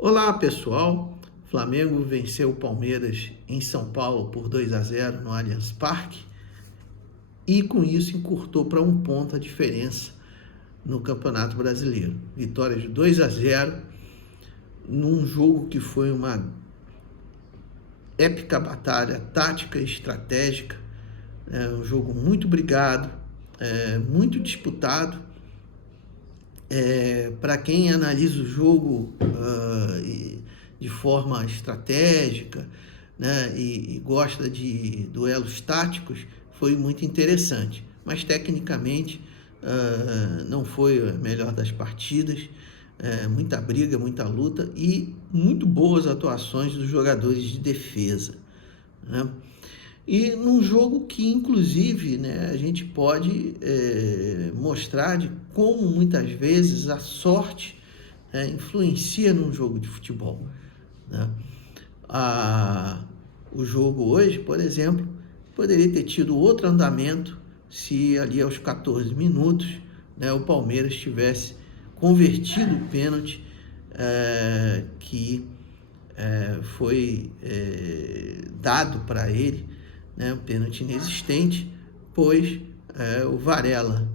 Olá, pessoal. Flamengo venceu o Palmeiras em São Paulo por 2-0 no Allianz Parque e com isso encurtou para um ponto a diferença no Campeonato Brasileiro. Vitória de 2-0 num jogo que foi uma épica batalha tática e estratégica, um jogo muito brigado, muito disputado. Para quem analisa o jogo de forma estratégica, né, e gosta de duelos táticos, foi muito interessante. Mas tecnicamente não foi a melhor das partidas. Muita briga, muita luta e muito boas atuações dos jogadores de defesa, né? E num jogo que, inclusive, né, a gente pode mostrar de como muitas vezes a sorte influencia num jogo de futebol, né? O jogo hoje, por exemplo, poderia ter tido outro andamento se ali aos 14 minutos, né, o Palmeiras tivesse convertido o pênalti que foi dado para ele, né, um pênalti inexistente, pois o Varela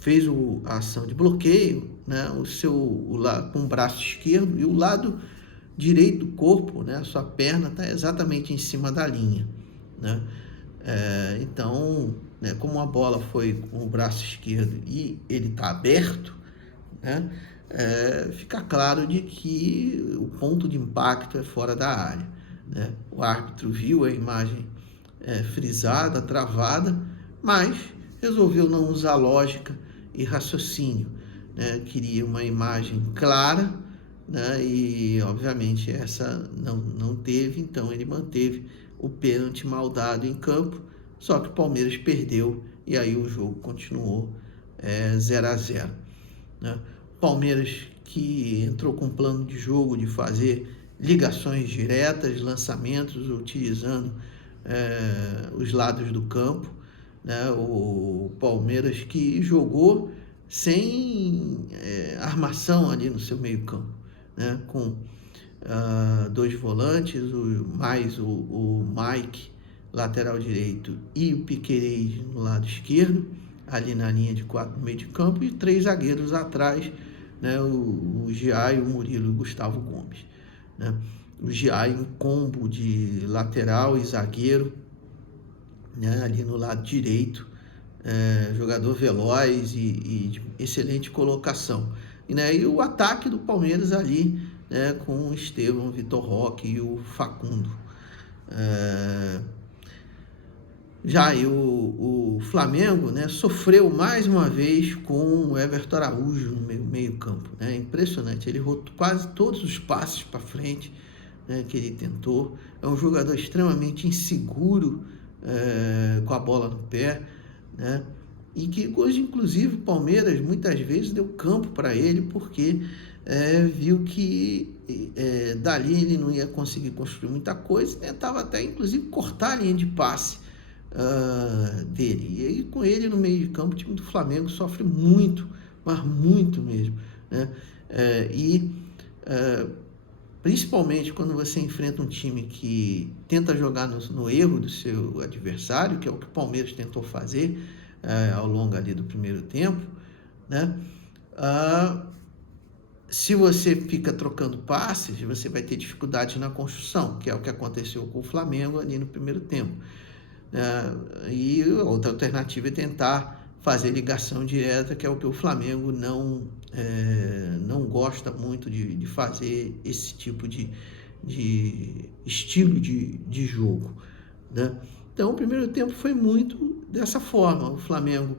fez a ação de bloqueio, né, com o braço esquerdo, e o lado direito do corpo, né, a sua perna está exatamente em cima da linha, né? Então, né, como a bola foi com o braço esquerdo e ele está aberto, né, fica claro de que o ponto de impacto é fora da área, né? O árbitro viu a imagem frisada, travada, mas resolveu não usar lógica e raciocínio, né? Queria uma imagem clara, né? E obviamente essa não teve, então ele manteve o pênalti mal dado em campo, só que o Palmeiras perdeu e aí o jogo continuou 0-0, né? Palmeiras que entrou com um plano de jogo de fazer ligações diretas, lançamentos, utilizando os lados do campo, né? O Palmeiras que jogou sem armação ali no seu meio campo, né? Com dois volantes, mais o Mike, lateral direito, e o Piquerez no lado esquerdo, ali na linha de 4 no meio de campo, e 3 zagueiros atrás, né, o Giai, o Murilo e o Gustavo Gomes, né? O Giai um combo de lateral e zagueiro, né, ali no lado direito, jogador veloz e de excelente colocação. E o ataque do Palmeiras ali, né, com o Estevão, o Vitor Roque e o Facundo. Já o Flamengo, né, sofreu mais uma vez com o Everton Araújo no meio campo, né? Impressionante, ele errou quase todos os passes para frente, né, que ele tentou. É um jogador extremamente inseguro com a bola no pé, né? E que hoje, inclusive, o Palmeiras muitas vezes deu campo para ele, porque viu que dali ele não ia conseguir construir muita coisa, e tentava até, inclusive, cortar a linha de passe dele. E aí, com ele no meio de campo, o time do Flamengo sofre muito, mas muito mesmo, né? Principalmente quando você enfrenta um time que tenta jogar no erro do seu adversário, que é o que o Palmeiras tentou fazer ao longo ali do primeiro tempo, né? Se você fica trocando passes, você vai ter dificuldade na construção, que é o que aconteceu com o Flamengo ali no primeiro tempo. E outra alternativa é tentar fazer ligação direta, que é o que o Flamengo não gosta muito de fazer, esse tipo de estilo de jogo, né? Então, o primeiro tempo foi muito dessa forma. O Flamengo,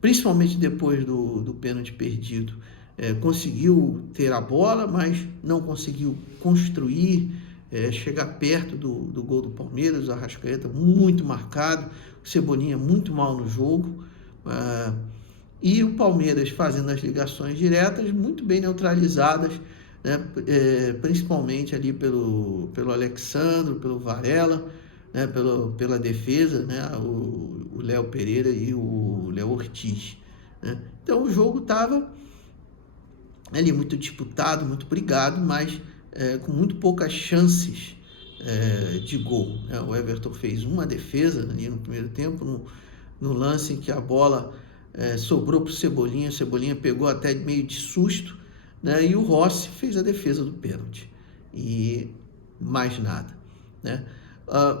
principalmente depois do pênalti perdido, conseguiu ter a bola, mas não conseguiu construir, chegar perto do gol do Palmeiras. O Arrascaeta muito marcado, o Cebolinha muito mal no jogo, e o Palmeiras fazendo as ligações diretas muito bem neutralizadas, né? Principalmente ali pelo Alexandro, pelo Varela, né? Pela defesa, né? O Léo Pereira e o Léo Ortiz, né? Então o jogo estava ali muito disputado, muito brigado, mas com muito poucas chances de gol, né? O Everton fez uma defesa ali no primeiro tempo, no lance em que a bola sobrou para o Cebolinha pegou até meio de susto, né? E o Rossi fez a defesa do pênalti, e mais nada, né?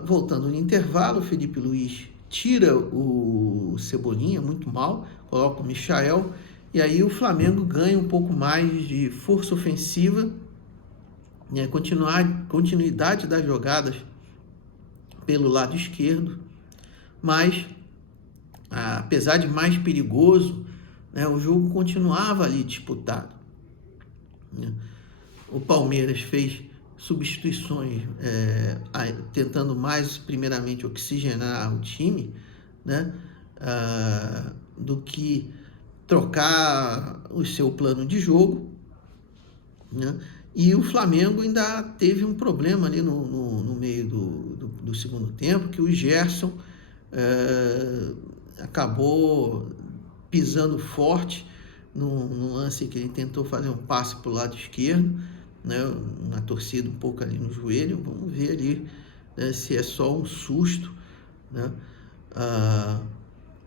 Voltando no intervalo, o Felipe Luiz tira o Cebolinha muito mal, coloca o Michael, e aí o Flamengo ganha um pouco mais de força ofensiva, né? Continuidade das jogadas pelo lado esquerdo, mas apesar de mais perigoso, né, o jogo continuava ali disputado, né? O Palmeiras fez substituições tentando mais primeiramente oxigenar o time, né, do que trocar o seu plano de jogo, né? E o Flamengo ainda teve um problema ali no meio do segundo tempo, que o Gerson acabou pisando forte no lance que ele tentou fazer um passe para o lado esquerdo, né, na torcida um pouco ali no joelho. Vamos ver ali, né, se é só um susto, né?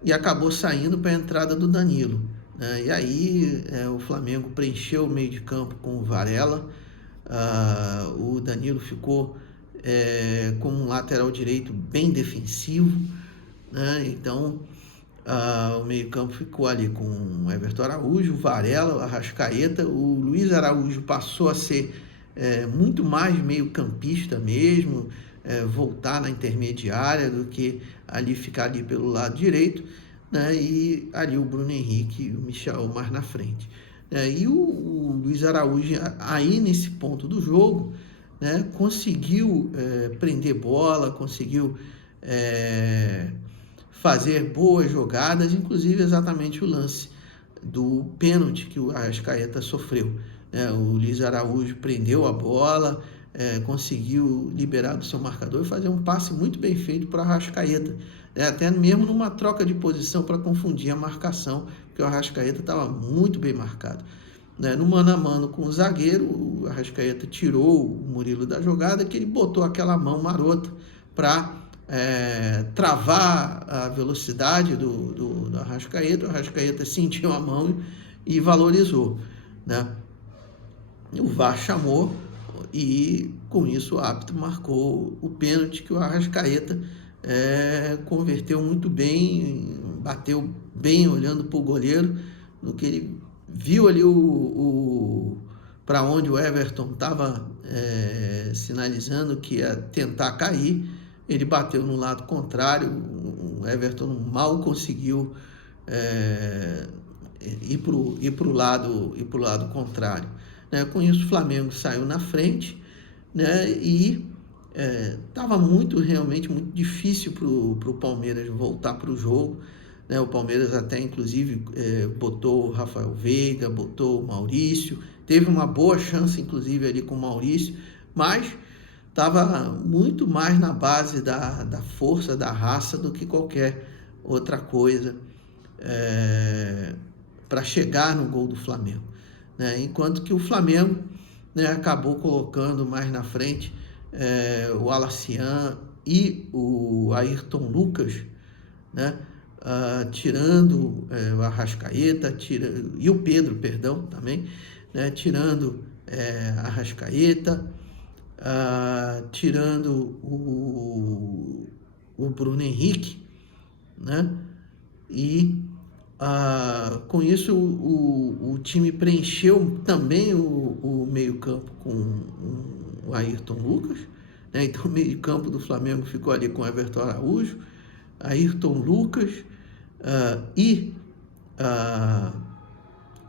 E acabou saindo para a entrada do Danilo, né? E aí o Flamengo preencheu o meio de campo com o Varela. O Danilo ficou como um lateral direito bem defensivo, né? Então o meio-campo ficou ali com o Everton Araújo, o Varela, o Arrascaeta. O Luiz Araújo passou a ser muito mais meio-campista mesmo, voltar na intermediária do que ali ficar ali pelo lado direito, né? E ali o Bruno Henrique e o Michael mais na frente. E o Luiz Araújo, aí nesse ponto do jogo, né, conseguiu prender bola, conseguiu fazer boas jogadas, inclusive exatamente o lance do pênalti que o Arrascaeta sofreu. O Luiz Araújo prendeu a bola, conseguiu liberar do seu marcador e fazer um passe muito bem feito para o Arrascaeta, até mesmo numa troca de posição para confundir a marcação, porque o Arrascaeta estava muito bem marcado. No mano a mano com o zagueiro, o Arrascaeta tirou o Murilo da jogada, que ele botou aquela mão marota para travar a velocidade do Arrascaeta. O Arrascaeta sentiu a mão e valorizou, né? O VAR chamou e com isso o árbitro marcou o pênalti, que o Arrascaeta converteu muito bem, bateu bem olhando para o goleiro, no que ele viu ali para onde o Everton estava sinalizando que ia tentar cair. Ele bateu no lado contrário, o Everton mal conseguiu ir para o lado contrário, né? Com isso o Flamengo saiu na frente, né? E estava realmente muito difícil para o Palmeiras voltar para o jogo, né? O Palmeiras até inclusive botou o Rafael Veiga, botou o Maurício, teve uma boa chance inclusive ali com o Maurício, mas estava muito mais na base da força, da raça, do que qualquer outra coisa para chegar no gol do Flamengo, né? Enquanto que o Flamengo, né, acabou colocando mais na frente o Alacian e o Ayrton Lucas, né? Tirando o Arrascaeta, e o Pedro, perdão, também, né? Tirando Arrascaeta, tirando o Bruno Henrique, né? E com isso o time preencheu também o meio-campo com o Ayrton Lucas, né? Então o meio-campo do Flamengo ficou ali com Everton Araújo, Ayrton Lucas e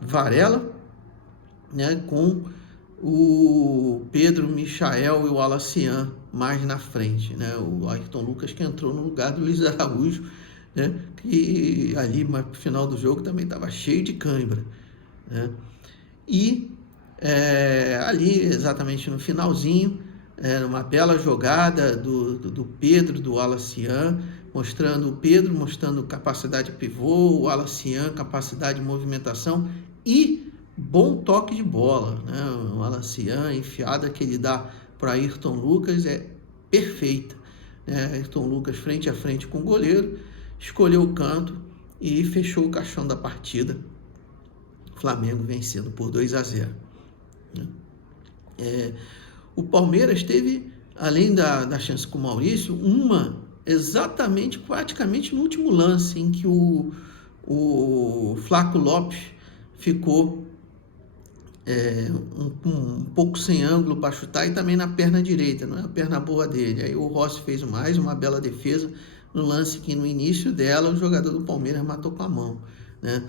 Varela, né? Com o Pedro, Michael e o Alacian mais na frente, né? O Ayrton Lucas que entrou no lugar do Luiz Araújo, né? Que ali no final do jogo também estava cheio de cãibra, né? E ali exatamente no finalzinho, uma bela jogada do Pedro, do Alacian, mostrando o Pedro mostrando capacidade de pivô, o Alacian capacidade de movimentação, e bom toque de bola, né? O Alancian, a enfiada que ele dá para Ayrton Lucas é perfeita, né? Ayrton Lucas frente a frente com o goleiro, escolheu o canto e fechou o caixão da partida. Flamengo vencendo por 2-0. Né? O Palmeiras teve, além da chance com o Maurício, uma exatamente, praticamente no último lance, em que o Flaco Lopes ficou um pouco sem ângulo para chutar, e também na perna direita, não é a perna boa dele. Aí o Rossi fez mais uma bela defesa no lance que no início dela o jogador do Palmeiras matou com a mão, né?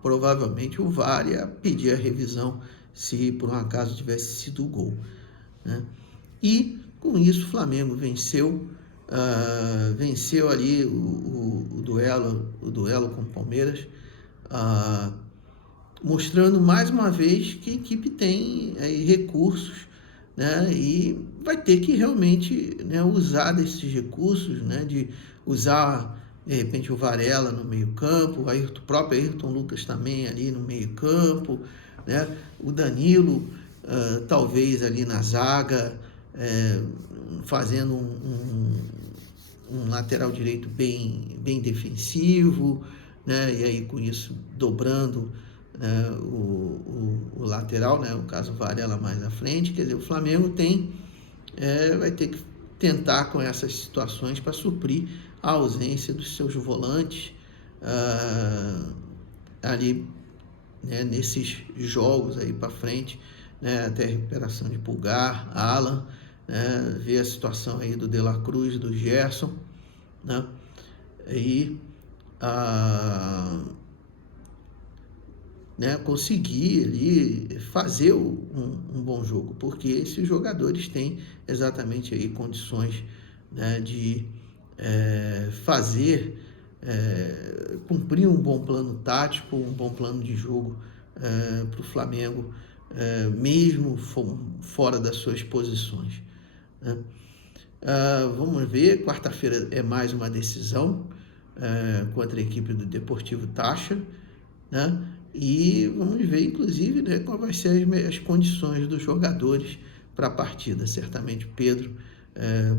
Provavelmente o VAR ia pedir a revisão se por um acaso tivesse sido o gol, né? E com isso o Flamengo venceu ali o duelo com o Palmeiras, mostrando mais uma vez que a equipe tem aí recursos, né? E vai ter que realmente, né, usar desses recursos, né? De usar de repente o Varela no meio-campo, o próprio Ayrton Lucas também ali no meio-campo, né? O Danilo, talvez ali na zaga, fazendo um lateral direito bem defensivo, né? E aí com isso dobrando, né, o lateral, né? O caso Varela mais à frente. Quer dizer, o Flamengo vai ter que tentar com essas situações para suprir a ausência dos seus volantes ali, né, nesses jogos aí para frente, né, até a recuperação de Pulgar, Alan, né, ver a situação aí do De La Cruz, do Gerson, né, e né, conseguir ali fazer um bom jogo, porque esses jogadores têm exatamente aí condições, né, de cumprir um bom plano tático, um bom plano de jogo para o Flamengo, mesmo fora das suas posições, né? Vamos ver, quarta-feira é mais uma decisão contra a equipe do Deportivo Táchira, né? E vamos ver, inclusive, né, qual vai ser as condições dos jogadores para a partida. Certamente o Pedro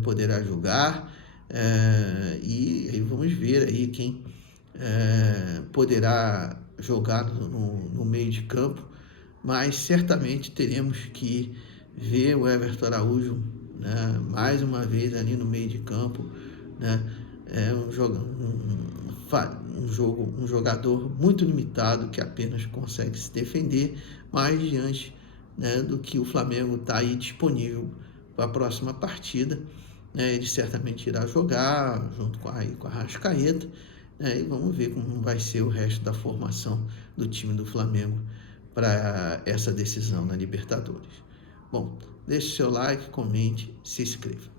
poderá jogar, e aí vamos ver aí quem poderá jogar no meio de campo, mas certamente teremos que ver o Everton Araújo, né, mais uma vez ali no meio de campo, né? É um jogador muito limitado que apenas consegue se defender, mas diante, né, do que o Flamengo está aí disponível para a próxima partida, né, ele certamente irá jogar junto com a Arrascaeta, né, e vamos ver como vai ser o resto da formação do time do Flamengo para essa decisão na Libertadores. Bom, deixe seu like, comente, se inscreva.